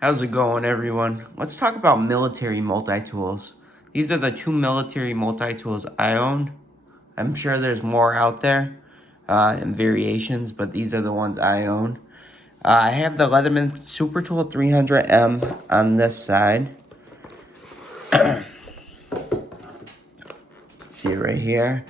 How's it going, everyone? Let's talk about military multi-tools. These are the two military multi-tools I own. I'm sure there's more out there in variations, but these are the ones I own. I have the Leatherman Super Tool 300M on this side. See it right here.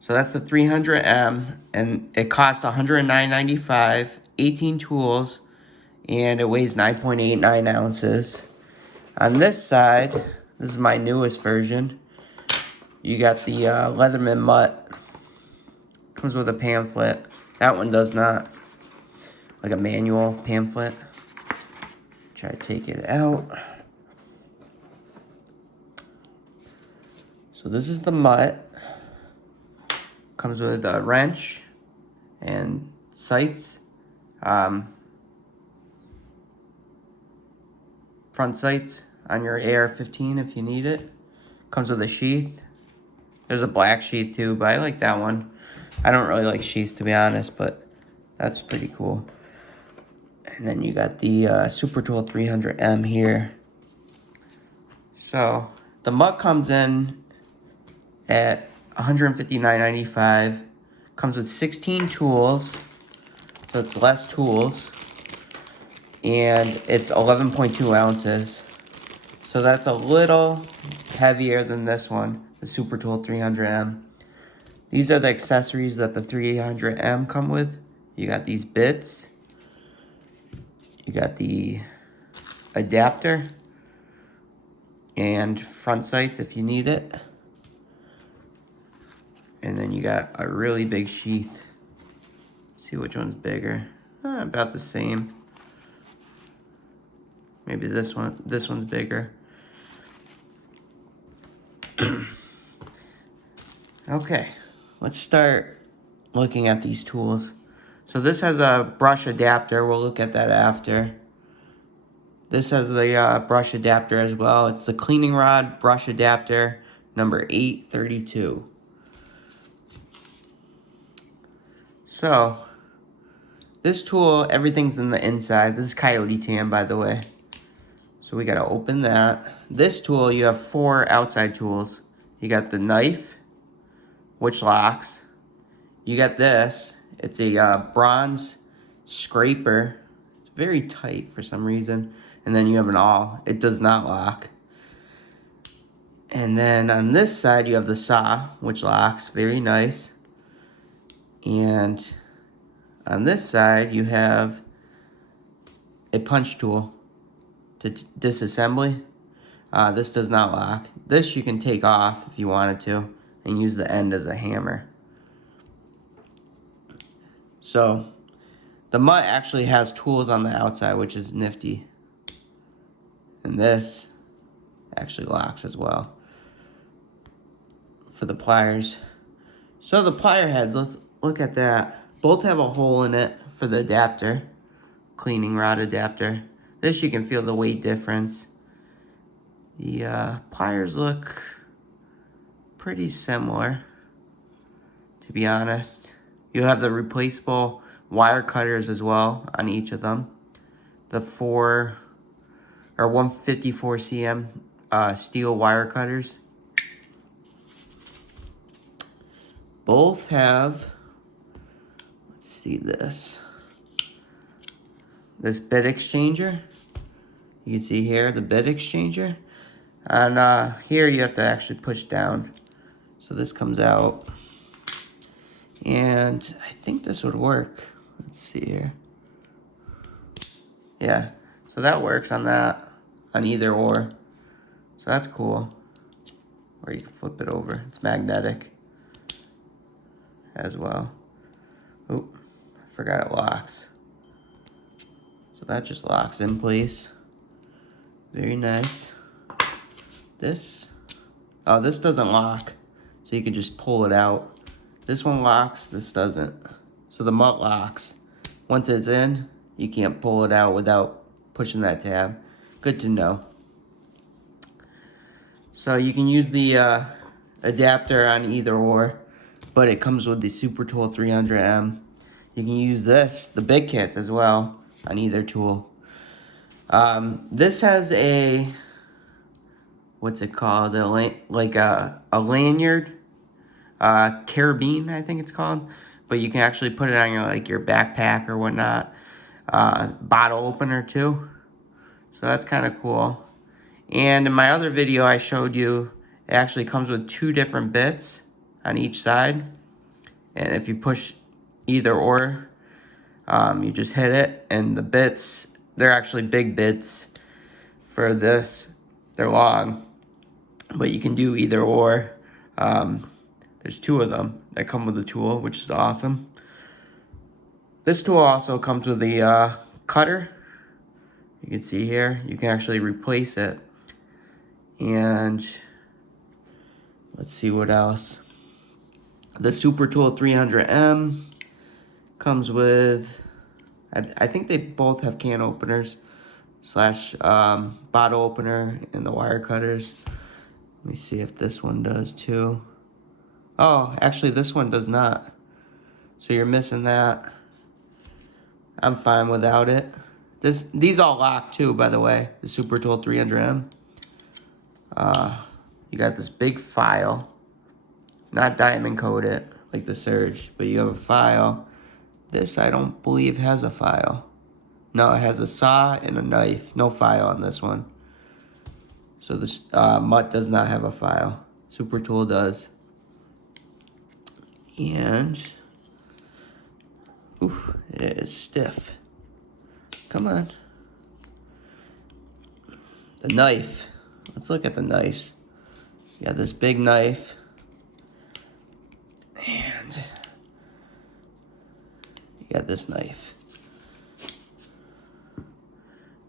So that's the 300M, and it costs $109.95, 18 tools, and it weighs 9.89 ounces. On this side, this is my newest version. You got the Leatherman Mutt. Comes with a pamphlet. That one does not. Like a manual pamphlet. Try to take it out. So this is the Mutt. Comes with a wrench and sights. Front sights on your AR-15 if you need it. Comes with a sheath. There's a black sheath too, but I like that one. I don't really like sheaths, to be honest, but that's pretty cool. And then you got the Super Tool 300M here. So the Mutt comes in at $159.95. Comes with 16 tools, so it's less tools. And it's 11.2 ounces. So that's a little heavier than this one, the Super Tool 300M. These are the accessories that the 300M come with. You got these bits. You got the adapter. And front sights if you need it. And then you got a really big sheath. Let's see which one's bigger. About the same. Maybe this one's bigger. Okay, let's start looking at these tools. So this has a brush adapter. We'll look at that after. This has the brush adapter as well. It's the cleaning rod brush adapter number 832. So this tool, everything's in the inside. This is Coyote Tan, by the way. So we gotta open that. This tool, you have 4 outside tools. You got the knife, which locks. You got this. It's a bronze scraper. It's very tight for some reason. And then you have an awl. It does not lock. And then on this side, you have the saw, which locks. Very nice. And on this side, you have a punch tool to disassembly. This does not lock. This you can take off if you wanted to and use the end as a hammer. So the Mutt actually has tools on the outside, which is nifty. And this actually locks as well for the pliers. So the plier heads, let's look at that. Both have a hole in it for the adapter, cleaning rod adapter. This you can feel the weight difference. The pliers look pretty similar, to be honest. You have the replaceable wire cutters as well on each of them. The 154 cm steel wire cutters. Both have, let's see this bit exchanger. You can see here the bit exchanger. And here you have to actually push down. So this comes out. And I think this would work. Let's see here. Yeah, so that works on that, on either or. So that's cool. Or you can flip it over. It's magnetic as well. Oop, I forgot it locks. So that just locks in place. Very nice. This doesn't lock. So you can just pull it out. This one locks, this doesn't. So the Mutt locks. Once it's in, you can't pull it out without pushing that tab. Good to know. So you can use the adapter on either or, but it comes with the Super Tool 300M. You can use this, the big kits as well, on either tool. This has a, what's it called? Like a lanyard, carabine, I think it's called. But you can actually put it on your, like, your backpack or whatnot. Bottle opener too. So that's kind of cool. And in my other video I showed you, it actually comes with 2 different bits on each side. And if you push either or, you just hit it, and the bits, they're actually big bits for this. They're long, but you can do either or. There's 2 of them that come with the tool, which is awesome. This tool also comes with the cutter. You can see here, you can actually replace it. And let's see what else. The Super Tool 300M comes with, I think they both have can openers slash bottle opener and the wire cutters. Let me see if this one does too. Oh, actually this one does not. So you're missing that. I'm fine without it. These all lock too, by the way. The Super Tool 300M. You got this big file. Not diamond coated like the Surge, but you have a file. This I don't believe has a file. No, it has a saw and a knife. No file on this one. So this Mutt does not have a file. Super Tool does. And oof, it is stiff. Come on. The knife. Let's look at the knives. You got this big knife. And you got this knife.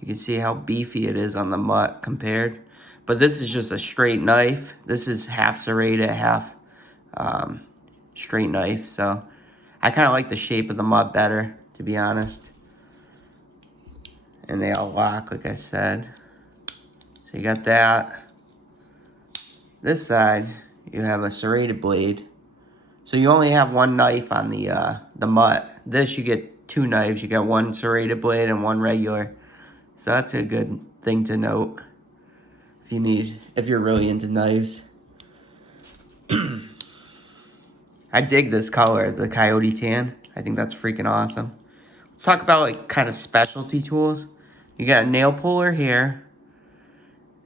You can see how beefy it is on the Mutt compared. But this is just a straight knife. This is half serrated, half straight knife. So I kind of like the shape of the Mutt better, to be honest. And they all lock, like I said. So you got that. This side, you have a serrated blade. So you only have one knife on the Mutt. This, you get 2 knives. You got one serrated blade and one regular. So that's a good thing to note if you're really into knives. I dig this color, the Coyote Tan. I think that's freaking awesome. Let's talk about like kind of specialty tools. You got a nail puller here,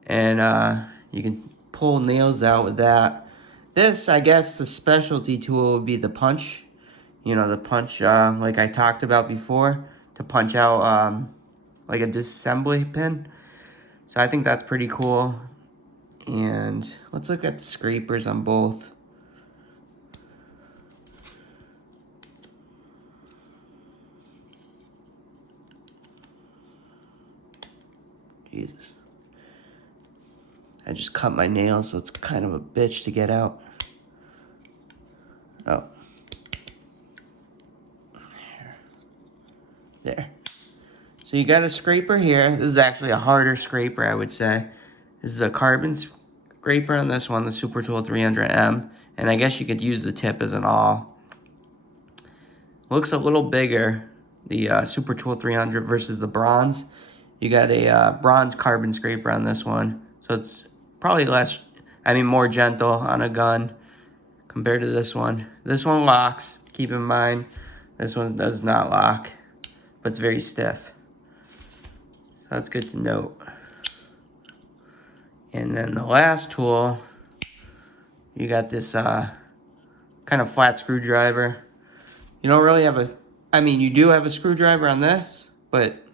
and you can pull nails out with that. This, I guess, the specialty tool would be the punch. You know, the punch, like I talked about before, to punch out like a disassembly pin. So I think that's pretty cool. And let's look at the scrapers on both. Jesus. I just cut my nails, so it's kind of a bitch to get out. Oh. There. So you got a scraper here. This is actually a harder scraper, I would say. This is a carbon scraper on this one, the Super Tool 300M. And I guess you could use the tip as an awl. Looks a little bigger, the Super Tool 300 versus the bronze. You got a bronze carbon scraper on this one. So it's probably more gentle on a gun compared to this one. This one locks, keep in mind. This one does not lock, but it's very stiff. So that's good to note. And then the last tool, you got this kind of flat screwdriver. You don't really have you do have a screwdriver on this, but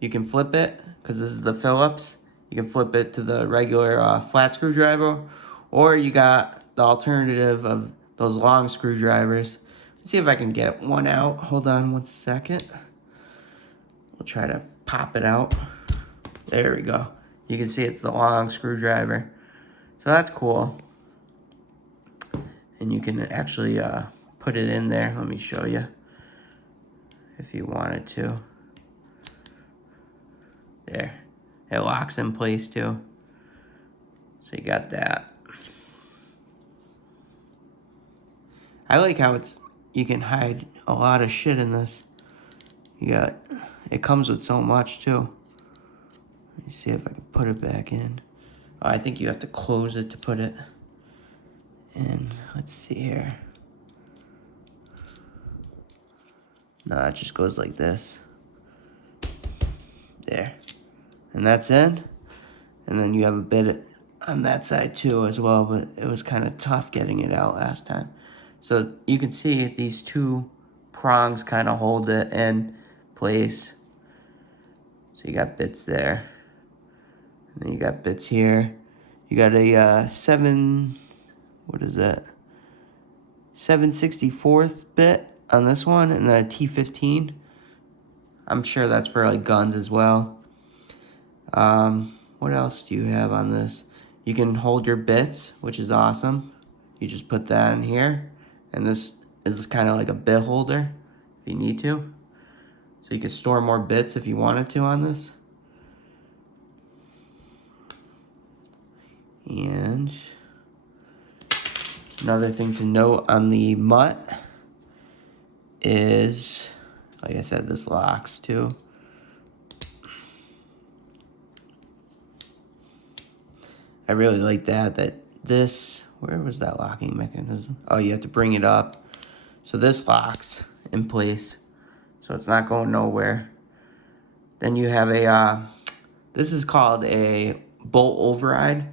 you can flip it, because this is the Phillips. You can flip it to the regular flat screwdriver, or you got the alternative of those long screwdrivers. Let's see if I can get one out. Hold on 1 second. We'll try to pop it out. There we go. You can see it's the long screwdriver. So that's cool. And you can actually put it in there. Let me show you if you wanted to. There. It locks in place too. So you got that. I like how you can hide a lot of shit in this. It comes with so much too. Let me see if I can put it back in. Oh, I think you have to close it to put it in. Let's see here. No, it just goes like this. There. And that's in. And then you have a bit on that side too as well, but it was kind of tough getting it out last time. So you can see these two prongs kind of hold it in place. So you got bits there. And then you got bits here. You got a 7/64th bit on this one, and then a T15. I'm sure that's for like guns as well. What else do you have on this? You can hold your bits, which is awesome. You just put that in here, and this is kind of like a bit holder if you need to. So you can store more bits if you wanted to on this. And another thing to note on the mutt is, like I said, this locks too. I really like that this, where was that locking mechanism? Oh, you have to bring it up. So this locks in place, so it's not going nowhere. Then you have a, this is called a bolt override.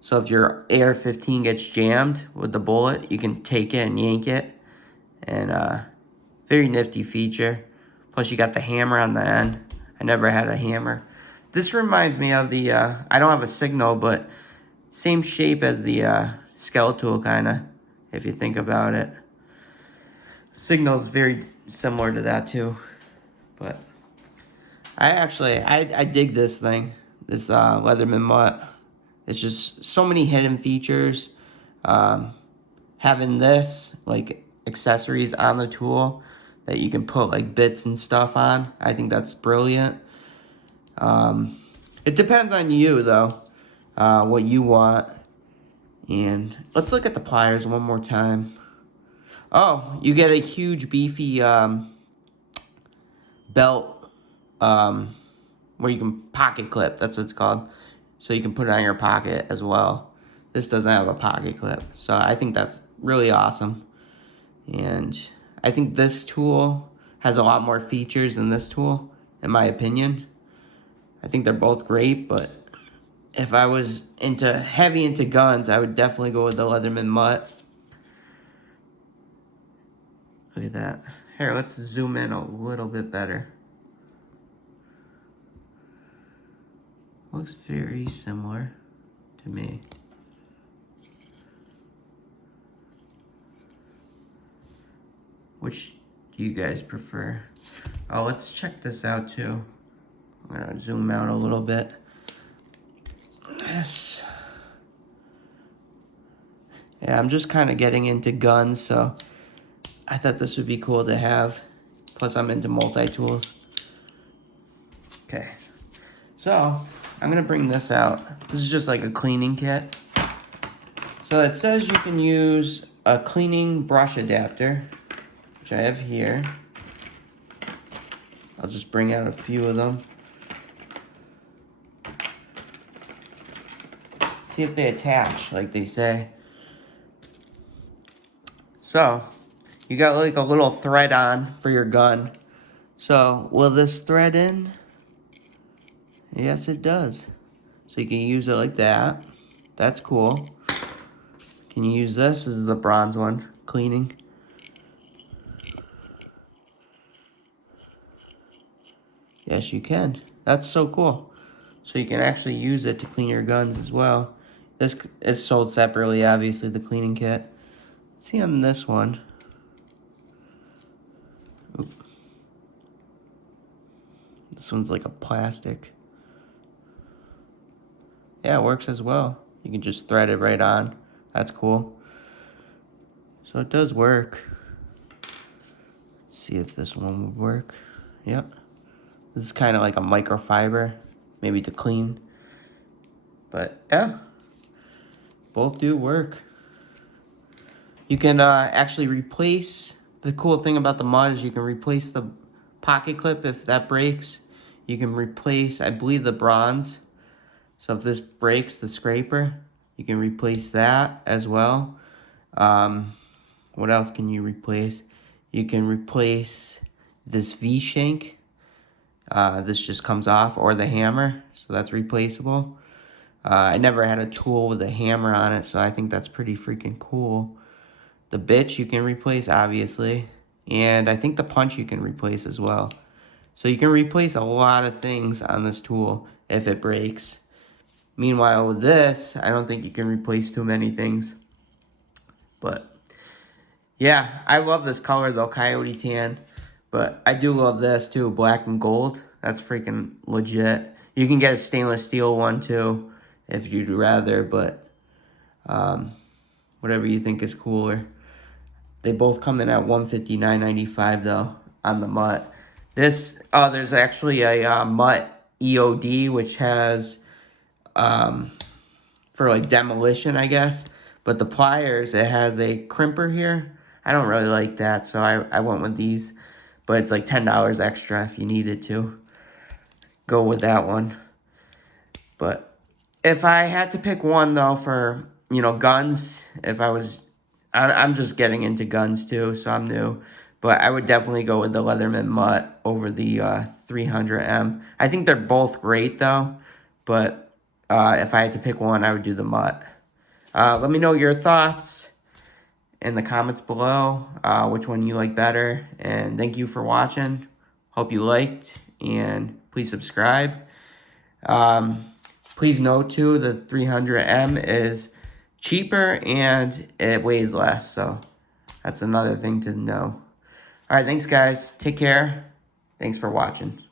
So if your AR-15 gets jammed with the bullet, you can take it and yank it. And very nifty feature. Plus you got the hammer on the end. I never had a hammer. This reminds me of the, I don't have a signal, but same shape as the skeletal kind of, if you think about it. Signal's very similar to that too. But I dig this thing, this Leatherman mutt. It's just so many hidden features. Having this, like, accessories on the tool that you can put, like, bits and stuff on. I think that's brilliant. It depends on you, though, what you want. And let's look at the pliers one more time. Oh, you get a huge, beefy belt where you can pocket clip. That's what it's called. So you can put it on your pocket as well. This doesn't have a pocket clip. So I think that's really awesome. And I think this tool has a lot more features than this tool, in my opinion. I think they're both great, but if I was heavy into guns, I would definitely go with the Leatherman mutt. Look at that. Here, let's zoom in a little bit better. Looks very similar to me. Which do you guys prefer? Oh, let's check this out too. I'm gonna zoom out a little bit. Yes. Yeah, I'm just kind of getting into guns, so I thought this would be cool to have. Plus, I'm into multi-tools. Okay. So, I'm going to bring this out. This is just like a cleaning kit. So, it says you can use a cleaning brush adapter, which I have here. I'll just bring out a few of them. See if they attach, like they say. So, you got like a little thread on for your gun. So, will this thread in? Yes, it does. So you can use it like that. That's cool. Can you use this? This is the bronze one, cleaning. Yes, you can. That's so cool. So you can actually use it to clean your guns as well. This is sold separately, obviously, the cleaning kit. Let's see on this one. Oop. This one's like a plastic. Yeah, it works as well. You can just thread it right on. That's cool. So it does work. Let's see if this one would work. Yep. This is kind of like a microfiber, maybe to clean. But yeah, both do work. You can actually replace, the cool thing about the mod is you can replace the pocket clip if that breaks. You can replace, I believe, the bronze So if this breaks the scraper, you can replace that as well. What else can you replace? You can replace this V-shank. This just comes off, or the hammer, so that's replaceable. I never had a tool with a hammer on it, so I think that's pretty freaking cool. The bitch you can replace, obviously. And I think the punch you can replace as well. So you can replace a lot of things on this tool if it breaks. Meanwhile, with this, I don't think you can replace too many things. But yeah, I love this color though, Coyote Tan. But I do love this too, black and gold. That's freaking legit. You can get a stainless steel one too, if you'd rather, but whatever you think is cooler. They both come in at $159.95 though on the Mutt. This, there's actually a Mutt EOD, which has for like demolition, I guess. But the pliers, it has a crimper here. I don't really like that, so I went with these. But it's like $10 extra if you needed to go with that one. But if I had to pick one though for, you know, guns, if I was, I'm just getting into guns too, so I'm new. But I would definitely go with the Leatherman Mutt over the 300M. I think they're both great though, but if I had to pick one, I would do the Mutt. Let me know your thoughts in the comments below, which one you like better. And thank you for watching. Hope you liked, and please subscribe. Please note too, the 300M is cheaper and it weighs less, so that's another thing to know. All right, thanks guys. Take care. Thanks for watching.